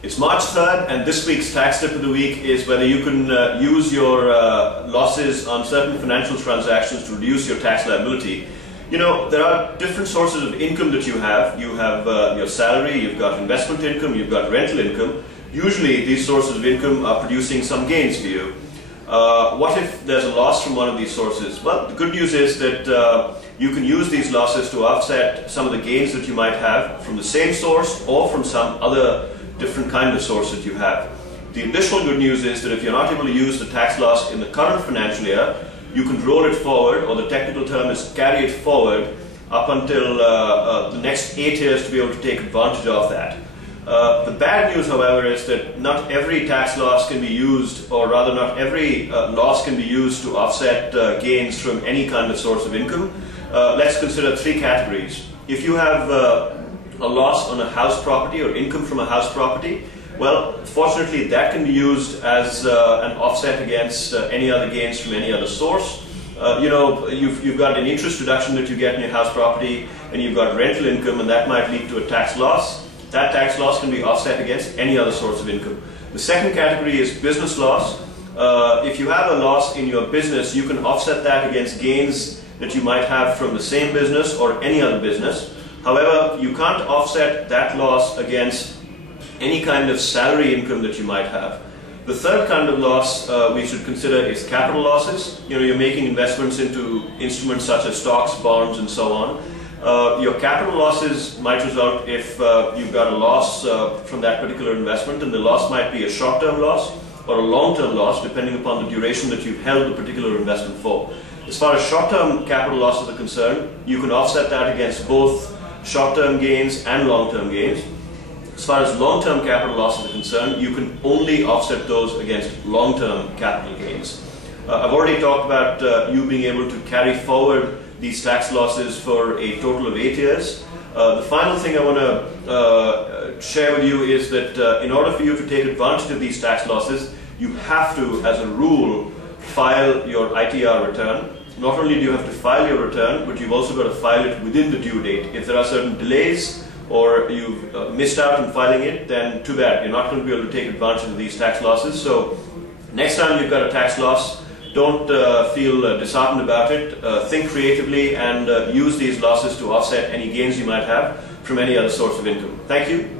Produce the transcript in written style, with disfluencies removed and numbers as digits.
It's March 3rd, and this week's tax tip of the week is whether you can use your losses on certain financial transactions to reduce your tax liability. You know, there are different sources of income that you have. You have your salary, you've got investment income, you've got rental income. Usually these sources of income are producing some gains for you. What if there's a loss from one of these sources? Well, the good news is that you can use these losses to offset some of the gains that you might have from the same source or from some other different kind of source that you have. The additional good news is that if you're not able to use the tax loss in the current financial year, you can roll it forward, or the technical term is carry it forward up until the next 8 years to be able to take advantage of that. The bad news, however, is that not every tax loss can be used, or rather not every loss can be used to offset gains from any kind of source of income. Let's consider three categories. If you have a loss on a house property or income from a house property, well, fortunately that can be used as an offset against any other gains from any other source. You know, you've got an interest reduction that you get in your house property, and you've got rental income, and that might lead to a tax loss. That tax loss can be offset against any other source of income. The second category is business loss. If you have a loss in your business, you can offset that against gains that you might have from the same business or any other business. However, you can't offset that loss against any kind of salary income that you might have. The third kind of loss we should consider is capital losses. You know, you're making investments into instruments such as stocks, bonds, and so on. Your capital losses might result if you've got a loss from that particular investment, and the loss might be a short-term loss or a long-term loss depending upon the duration that you've held the particular investment for. As far as short-term capital losses are concerned, you can offset that against both short-term gains and long-term gains. As far as long-term capital losses are concerned, you can only offset those against long-term capital gains. I've already talked about you being able to carry forward these tax losses for a total of 8 years. The final thing I want to share with you is that in order for you to take advantage of these tax losses, you have to, as a rule, file your ITR return. Not only do you have to file your return, but you've also got to file it within the due date. If there are certain delays or you've missed out on filing it, then too bad. You're not going to be able to take advantage of these tax losses. So next time you've got a tax loss, don't feel disheartened about it. Think creatively and use these losses to offset any gains you might have from any other source of income. Thank you.